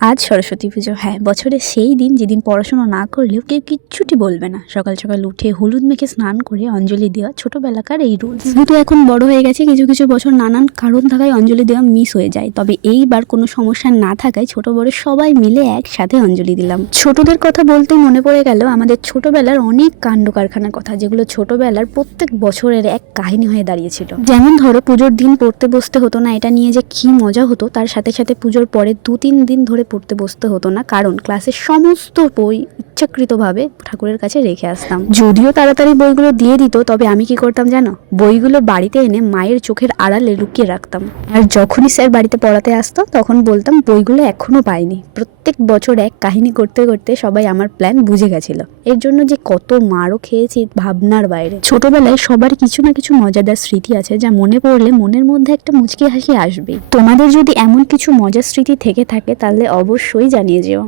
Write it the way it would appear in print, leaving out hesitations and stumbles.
আজ সরস্বতী পুজো। হ্যাঁ, বছরের সেই দিন যেদিন পড়াশোনা না করলেও কেউ কিচ্ছুটি বলবে না। সকাল সকাল উঠে হলুদ মেখে স্নান করে অঞ্জলি দেওয়া ছোটবেলাকার এই রুলস। যেহেতু এখন বড় হয়ে গেছে, কিছু কিছু বছর নানান কারণ থাকায় অঞ্জলি দেওয়া মিস হয়ে যায়। তবে এইবার কোনো সমস্যা না থাকায় ছোট বড় সবাই মিলে একসাথে অঞ্জলি দিলাম। ছোটদের কথা বলতেই মনে পড়ে গেল আমাদের ছোটবেলার অনেক কাণ্ড কারখানার কথা, যেগুলো ছোটবেলার প্রত্যেক বছরের এক কাহিনী হয়ে দাঁড়িয়েছিল। যেমন ধরো, পুজোর দিন পড়তে বসতে হতো না, এটা নিয়ে যে কি মজা হতো। তার সাথে সাথে পুজোর পরে 2-3 দিন ধরে পড়তে বসতে হতো না, কারণ ক্লাসের সমস্ত বই ইচ্ছাকৃতভাবে ঠাকুরের কাছে রেখে আসতাম। যদিও তাড়াতাড়ি বইগুলো দিয়ে দিত, তবে আমি কি করতাম জানো? বইগুলো বাড়িতে এনে মায়ের চোখের আড়ালে লুকিয়ে রাখতাম। আর যখনই স্যার বাড়িতে পড়াতে আসতো, তখন বলতাম বইগুলো এখনো পাইনি। প্রত্যেক বছর এক কাহিনী করতে করতে সবাই আমার প্ল্যান বুঝে গেছিল। এর জন্য যে কত মারও খেয়েছি ভাবনার বাইরে। ছোটবেলায় সবার কিছু না কিছু মজাদার স্মৃতি আছে, যা মনে পড়লে মনের মধ্যে একটা মুচকি হাসি আসবে। তোমাদের যদি এমন কিছু মজার স্মৃতি থেকে থাকে, তাহলে অবশ্যই জানিয়ে যেও।